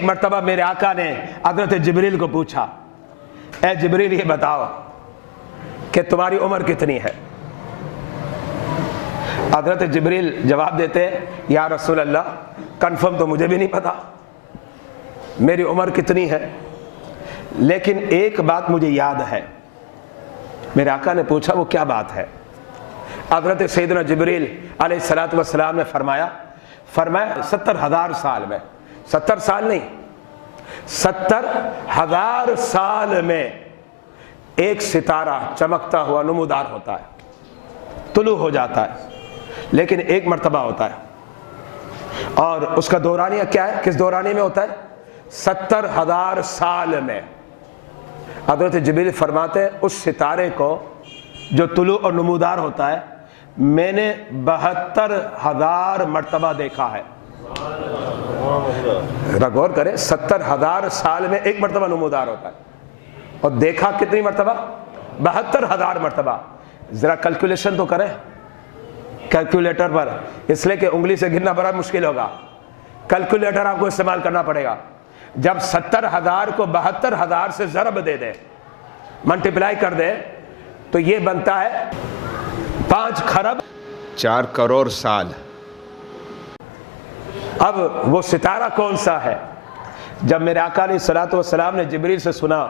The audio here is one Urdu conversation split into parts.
ایک مرتبہ میرے آقا نے حضرت جبریل کو پوچھا، اے جبریل یہ بتاؤ کہ تمہاری عمر کتنی ہے؟ حضرت جبریل جواب دیتے، یا رسول اللہ کنفرم تو مجھے بھی نہیں پتا میری عمر کتنی ہے، لیکن ایک بات مجھے یاد ہے۔ میرے آقا نے پوچھا وہ کیا بات ہے؟ حضرت سیدنا جبریل علیہ الصلوۃ والسلام نے فرمایا 70,000 سال میں، 70 سال نہیں، 70,000 سال میں ایک ستارہ چمکتا ہوا نمودار ہوتا ہے، طلوع ہو جاتا ہے، لیکن ایک مرتبہ ہوتا ہے، اور اس کا دورانیہ کیا ہے؟ کس دورانی میں ہوتا ہے؟ 70,000 سال میں۔ حضرت جبریل فرماتے ہیں اس ستارے کو جو طلوع اور نمودار ہوتا ہے میں نے 72,000 مرتبہ دیکھا ہے۔ غور کریں، 70,000 سال میں ایک مرتبہ نمودار ہوتا ہے، اور دیکھا کتنی مرتبہ؟ 72,000 مرتبہ۔ ذرا کیلکولیشن تو کریں کیلکولیٹر پر، اس لیے کہ انگلی سے گننا بڑا مشکل ہوگا، کیلکولیٹر آپ کو استعمال کرنا پڑے گا۔ جب 70,000 کو 72,000 سے ضرب دے دیں، منٹیپلائی کر دیں، تو یہ بنتا ہے 5 خرب 4 کروڑ سال۔ اب وہ ستارہ کون سا ہے؟ جب میرے آقا علیہ الصلوۃ والسلام نے جبریل سے سنا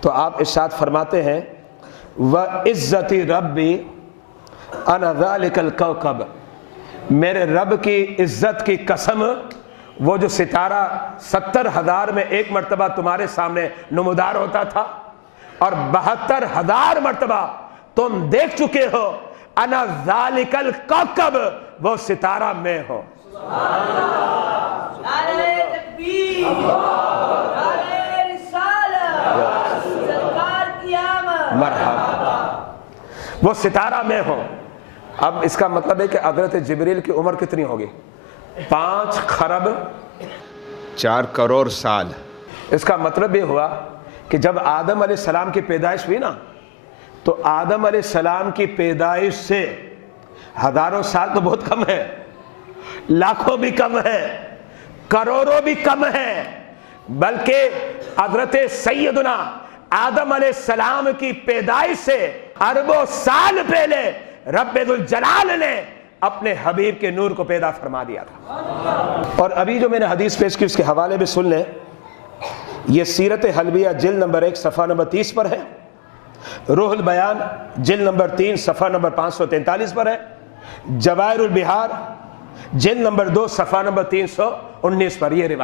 تو آپ ارشاد فرماتے ہیں وَعِزَّتِ رَبِّ أَنَا ذَلِكَ الْكَوْكَبِ، میرے رب کی عزت کی قسم، وہ جو ستارہ 70,000 میں ایک مرتبہ تمہارے سامنے نمودار ہوتا تھا اور 72,000 مرتبہ تم دیکھ چکے ہو، انا ذالک الکوکب، وہ ستارہ میں ہوں۔ نعرہ تکبیر، نعرہ رسالت، سرکار کی آمد، مرحبا، وہ ستارہ میں ہوں۔ اب اس کا مطلب ہے کہ حضرت جبریل کی عمر کتنی ہوگی؟ 5 خرب 4 کروڑ سال۔ اس کا مطلب یہ ہوا کہ جب آدم علیہ السلام کی پیدائش ہوئی نا، تو آدم علیہ السلام کی پیدائش سے ہزاروں سال تو بہت کم ہے، لاکھوں بھی کم ہے، کروڑوں بھی کم ہے، بلکہ حضرت سیدنا آدم علیہ السلام کی پیدائش سے اربوں سال پہلے رب ذوالجلال نے اپنے حبیب کے نور کو پیدا فرما دیا تھا۔ اور ابھی جو میں نے حدیث پیش کی اس کے حوالے بھی سن لیں، یہ سیرت حلبیہ جلد نمبر 1 صفحہ نمبر 30 پر ہے، روح البیان جلد نمبر 3 صفحہ نمبر 543 پر ہے، جواہر البحار جلد نمبر 2 صفحہ نمبر 319 پر یہ روایت